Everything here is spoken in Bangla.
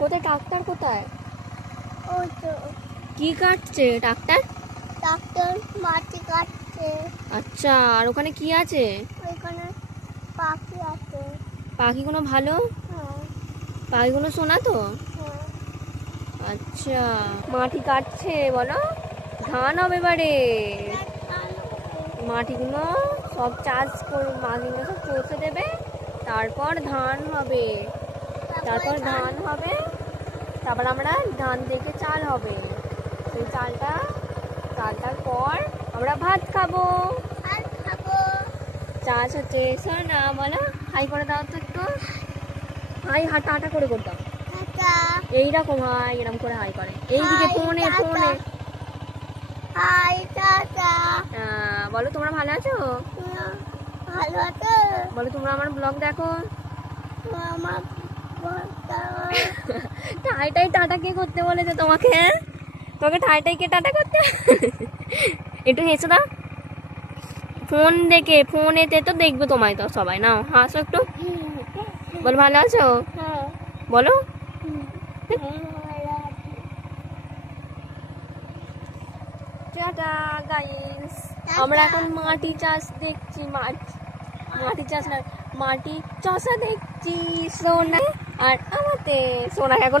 কোথায় ট্রাক্টর কোথায়? ওই তো কি কাটছে ট্রাক্টর? ট্রাক্টর মাটি কাটছে। আচ্ছা, আর ওখানে কি আছে? ওইখানে পাখি আছে। পাখিগুলো ভালো? হ্যাঁ পাখিগুলো শোনা তো? হ্যাঁ। আচ্ছা, মাটি কাটছে বলো, ধান হবে এবারে। মাটিগুলো সব চাষ মাটিগুলো সব চষে দেবে, তারপর ধান হবে। তারপর ধান হবে, তারপর আমরা ধান থেকে চাল হবে। সেই চালটার পর আমরা ভাত খাবো। আর খাবো। চাষ হচ্ছে, এসো না বলো, হাই করে দাও তো একটু। হাই হাঁটা হাঁটা করে দাও। টাটা। এইরকম হাই, এরকম করে হাই করে। এইদিকে ফোনে ফোনে। Hi tata. বলো তোমরা ভালো আছো? ভালো আছো? বলো তোমরা আমার ব্লগ দেখো। আমার ঠাই ঠাই টাটা কে করতে বলেছে তোমাকে? তোমাকে ঠাই ঠাই কে টাটা করতে? একটু হেসে দাও। ফোন দেখে, ফোনেতে তো দেখবে তোমায় তো সবাই। নাও হাসো একটু। বলো ভালো আছো? হ্যাঁ। বলো। টাটা গাইস, আমরা এখন মাটি চাষ দেখছি। মাটি চাষ না, মাটি চষা দেখছি। সোনা আর আমাদের সোনা এখন